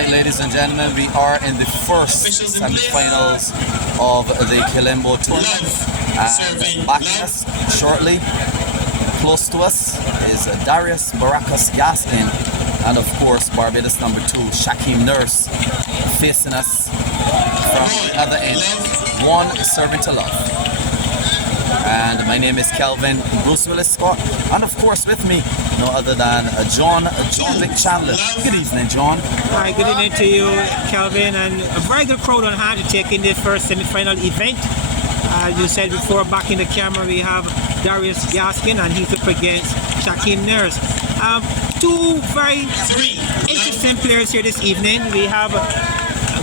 Tonight, ladies and gentlemen, we are in the first semi-finals of the Kilombo tournament, and backing us shortly, close to us, is Darius, Baracus, Gaskin, and of course Barbados number 2, Shakeem Nurse, facing us from the other end, one serving to love. And my name is Kelvin Bruce Willis Scott, and of course with me, no other than John Vic Chandler. Good evening, John. Hi, good evening to you, Kelvin, and a very good crowd on hand to take in this first semi-final event. As you said before, back in the camera we have Darius Gaskin, and he's up against Shakeem Nurse. Two very interesting players here this evening. We have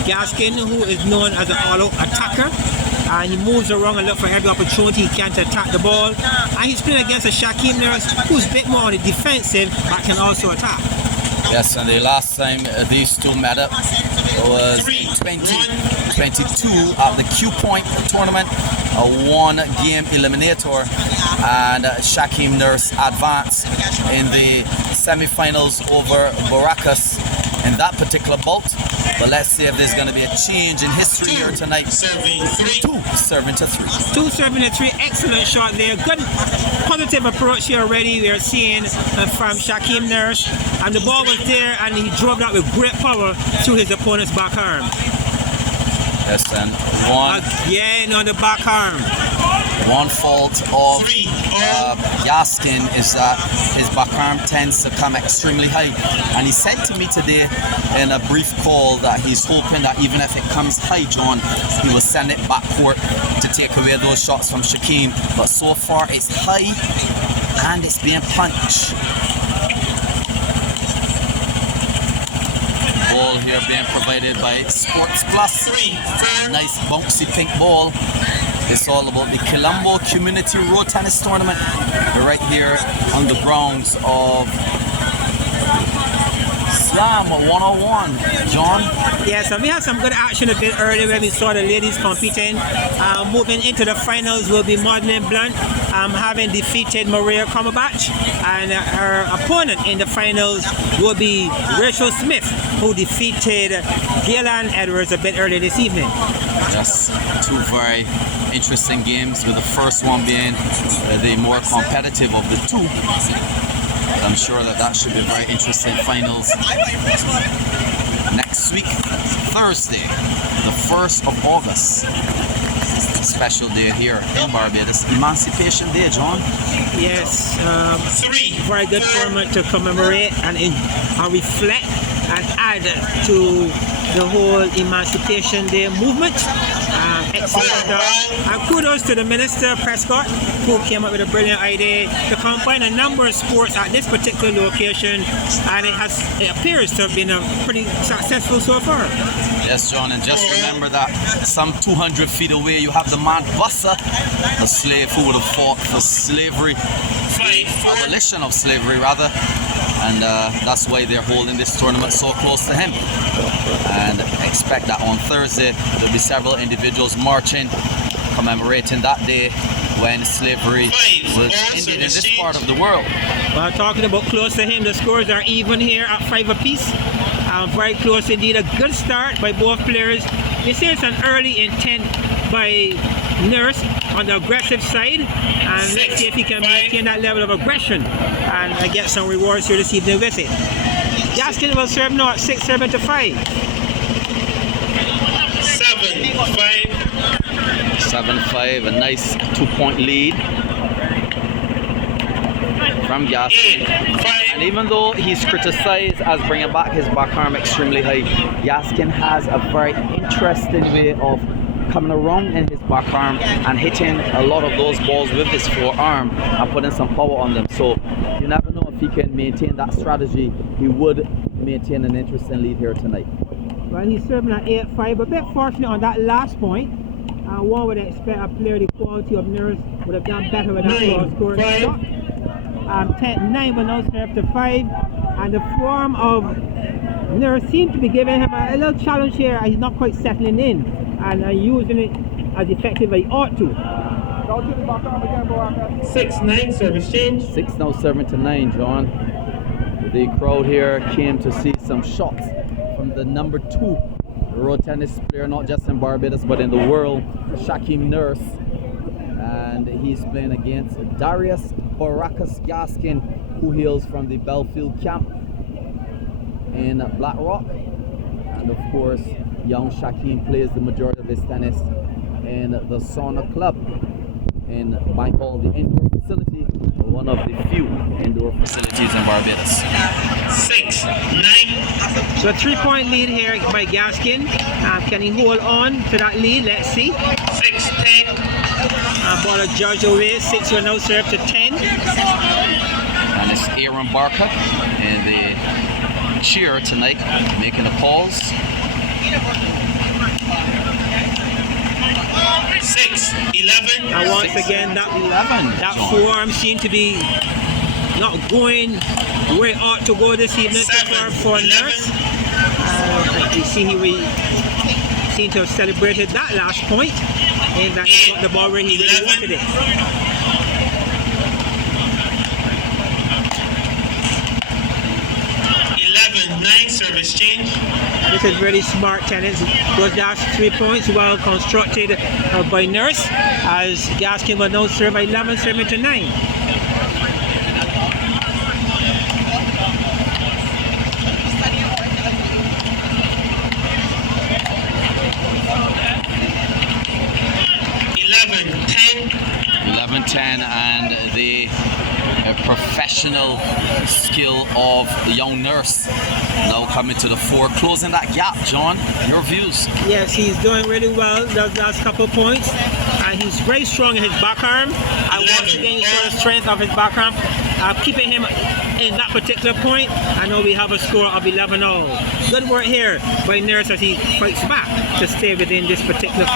Gaskin, who is known as an all-out attacker, and he moves around and looks for every opportunity he can to attack the ball. And he's playing against a Shakeem Nurse who's a bit more on the defensive but can also attack. Yes, and the last time these two met up was 2022 at the Q Point tournament, a one-game eliminator, and Shakeem Nurse advanced in the semi-finals over Baracus in that particular bout. But let's see if there's going to be a change in history here tonight. Two serving to three. Excellent shot there. Good positive approach here already. We are seeing from Shakeem Nurse. And the ball was there, and he drove that with great power to his opponent's back arm. Yes, and one. Again on the back arm. One fault of Gaskin is that his back arm tends to come extremely high, and he said to me today in a brief call that he's hoping that even if it comes high, John, he will send it back court to take away those shots from Shakeem. But so far it's high and it's being punched. Ball here being provided by Sports Plus. Nice bouncy pink ball. It's all about the Kilombo Community Road Tennis Tournament. We're right here on the grounds of Slam 101, John. Yes, and we had some good action a bit earlier when we saw the ladies competing. Moving into the finals will be Madeline Blunt, having defeated Maria Cumberbatch, and her opponent in the finals will be Rachel Smith, who defeated Gaylan Edwards a bit earlier this evening. Yes, two very interesting games, with the first one being the more competitive of the two. I'm sure that should be very interesting finals next week, Thursday, the 1st of August. Special day here in Barbados, Emancipation Day, John. Yes, very good tournament to commemorate and reflect and add to the whole Emancipation Day movement. Excellent stuff. And kudos to the Minister Prescott, who came up with a brilliant idea to combine a number of sports at this particular location, and it appears to have been pretty successful so far. Yes, John, and just remember that some 200 feet away you have the man Bussa, a slave who would have fought for slavery, abolition of slavery rather, and that's why they're holding this tournament so close to him. And expect that on Thursday there'll be several individuals marching, commemorating that day when slavery was ended in this part of the world. Well, talking about close to him, the scores are even here at 5 apiece. Very close indeed. A good start by both players. They say it's an early intent by Nurse on the aggressive side, and let's see if he can maintain that level of aggression and get some rewards here this evening with it. Gaskin will serve now at 6 serving to 5. 7-5, a nice 2-point lead from Gaskin. And even though he's criticized as bringing back his back arm extremely high, Gaskin has a very interesting way of coming around in his back arm and hitting a lot of those balls with his forearm and putting some power on them. So you never know if he can maintain that strategy. He would maintain an interesting lead here tonight. Well, he's serving at 8-5, a bit fortunate on that last point. One would expect a player the quality of Nurse would have done better with that scoring shot. 9 will now serve to 5, and the form of Nurse seems to be giving him a little challenge here. He's not quite settling in and using it as effective as he ought to. 6-9 service change. 6 now serving to 9. The crowd here came to see some shots from the number 2 road tennis player, not just in Barbados but in the world, Shakeem Nurse. And he's playing against Darius Baracus Gaskin, who hails from the Belfield camp in Black Rock. And of course, young Shakeem plays the majority of his tennis in the Sauna Club in Bankhall, the indoor facility, one of the few indoor facilities in Barbados. 6-9. So a 3-point lead here by Gaskin. Can he hold on to that lead? Let's see. 6-10. Ball judged away. 6 will now serve to 10. And it's Aaron Barker in the chair tonight, making the calls. 6-11. And once again, that form seemed to be not going where it ought to go this evening for Nurse. You see he seemed to have celebrated that last point, and that he got the ball where he really wanted it. 11-9 service change. This is really smart tennis. Those last 3 points well constructed by Nurse, as Gaskin will now serve 11, serving to 9. And the professional skill of the young Nurse now coming to the fore, closing that gap. John, your views? Yes, he's doing really well those last couple of points, and he's very strong in his backarm. And once again, you saw the strength of his backarm, keeping him in that particular point. I know we have a score of 11-all. Good work here by Nurse as he fights back to stay within this particular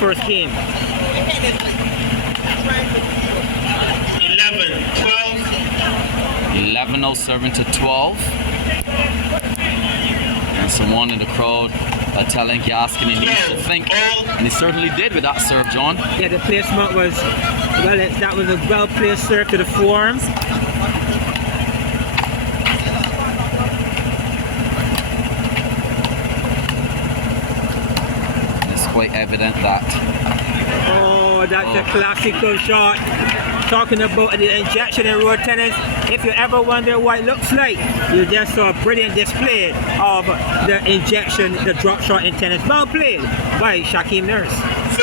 first game. 11-0 serving to 12. And someone in the crowd telling Gaskin he needs to think, and he certainly did with that serve, John. Yeah, the placement was, well, that was a well-placed serve to the forearms. It's quite evident that. Oh, that's a classical shot. Talking about the injection in road tennis, if you ever wonder what it looks like, you just saw a brilliant display of the injection, the drop shot in tennis. Well played by Shakeem Nurse.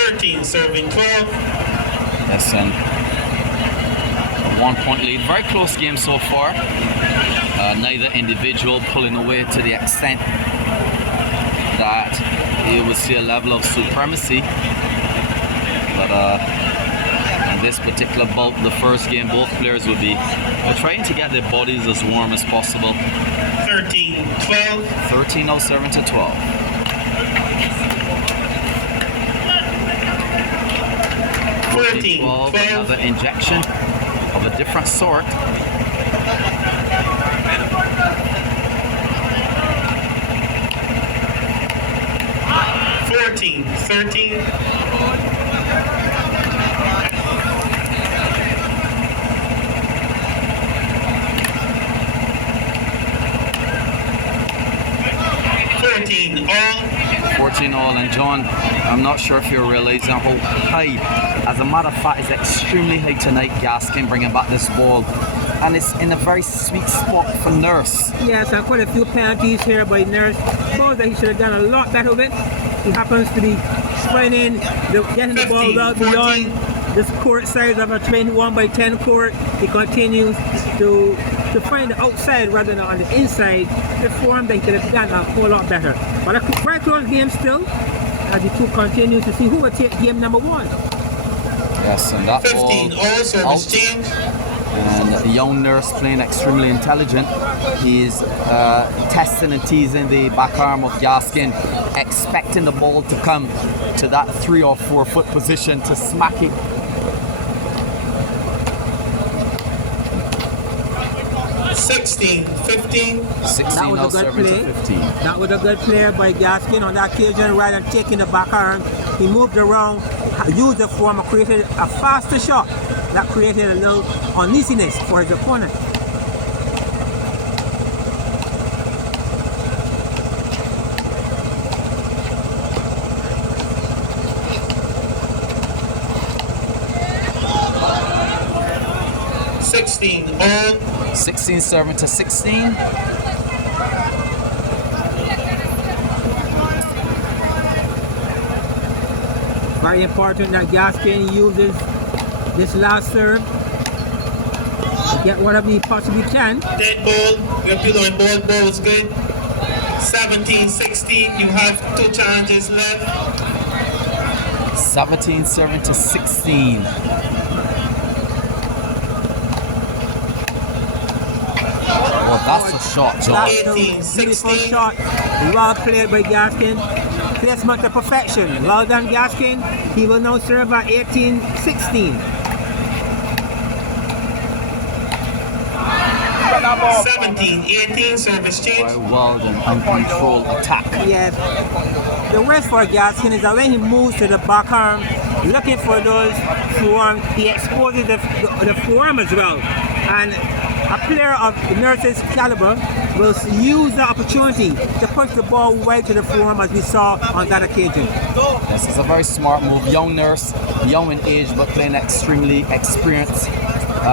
13 serving 12. Yes, and a 1-point lead. Very close game so far. Neither individual pulling away to the extent that you would see a level of supremacy. But in this particular bout, the first game, both players will be trying to get their bodies as warm as possible. 13-12. 13-0 serving to 12. 14-12. Another injection of a different sort. 14-13. 14-all, and John, I'm not sure if you're realizing how high, as a matter of fact, is extremely high tonight. Gaskin bringing back this ball, and it's in a very sweet spot for Nurse. Yes, and quite a few penalties here by Nurse. Balls that he should have done a lot better with. He happens to be spinning, getting the ball well beyond this court size of a 21-by-10 court. He continues to find the outside rather than on the inside, the form that he could have done a whole lot better. But a very close game still, as the two continue to see who will take game number 1. Yes, and that 15 all service change. And the young Nurse playing extremely intelligent. He's testing and teasing the back arm of Gaskin, expecting the ball to come to that 3 or 4 foot position to smack it. 16-15. 16 now serving to 15. That was a good play by Gaskin on that occasion. Rather than taking the back arm, he moved around, used the form, and created a faster shot that created a little uneasiness for his opponent. 16 all. 16 serving to 16. Very important that Gaskin uses this last serve to get whatever he possibly can. Dead ball. You're below ball. Ball is good. 17-16. You have 2 challenges left. 17 serving to 16. Oh, that's a shot, John. That's a beautiful shot. Well played by Gaskin. Placement to perfection. Well done, Gaskin. He will now serve at 18-16. 17-18. Service change. Very well done. Uncontrolled attack. Yes. The worst for Gaskin is that when he moves to the back arm, looking for those forearms, he exposes the forearm as well. And a player of Nurse's caliber will use the opportunity to push the ball right to the forearm, as we saw on that occasion. Yes, it's a very smart move. Young Nurse, young in age, but playing extremely experienced.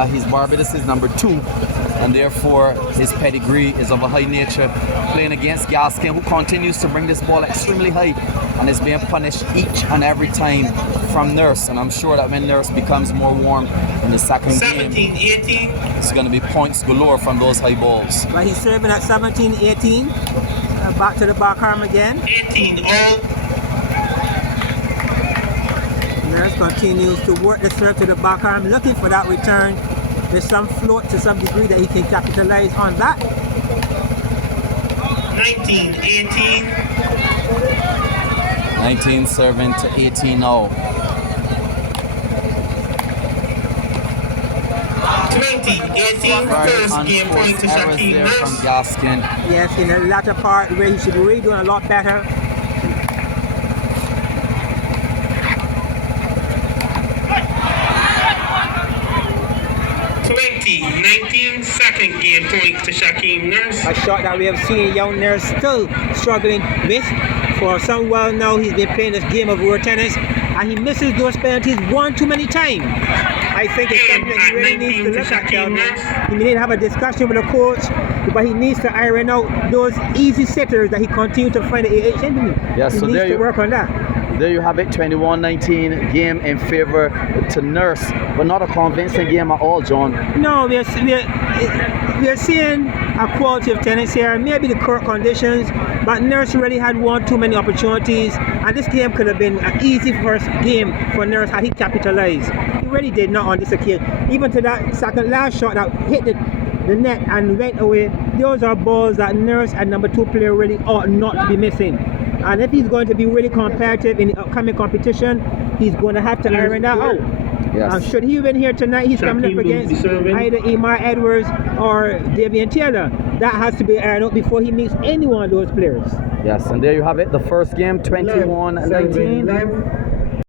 His Barbados is number 2, and therefore his pedigree is of a high nature. Playing against Gaskin, who continues to bring this ball extremely high and is being punished each and every time from Nurse. And I'm sure that when Nurse becomes more warm in the second game, 17-18. it's going to be points galore from those high balls. But he's serving at 17-18. Back to the back arm again. 18 all. Nurse continues to work the serve to the back arm, looking for that return. There's some float to some degree that he can capitalize on that. 19-18. 19 serving to 18 now. 20-18. First game point to Shakeem there from Nurse. Gaskin. Yes, in the latter part where he should be really doing a lot better. 20-19. Second game point to Shakeem Nurse. A shot that we have seen young Nurse still struggling with. For some while now, he's been playing this game of road tennis, and he misses those penalties one too many times. I think it's something he really needs to look at, Kelvin. He need to have a discussion with the coach, but he needs to iron out those easy sitters that he continues to find at AH enemy. Yeah, he so needs there to you work on that. There you have it, 21-19 game in favor to Nurse, but not a convincing game at all, John. No, we are seeing a quality of tennis here, maybe the court conditions, but Nurse really had one too many opportunities, and this game could have been an easy first game for Nurse had he capitalized. He really did not on this occasion. Even to that second last shot that hit the net and went away, those are balls that Nurse and number 2 player really ought not to be missing. And if he's going to be really competitive in the upcoming competition, he's going to have to iron that out. Yes. Should he win here tonight, he's coming up against either Emar Edwards or Davian Taylor. That has to be ironed out before he meets any one of those players. Yes, and there you have it, the first game, 21-19.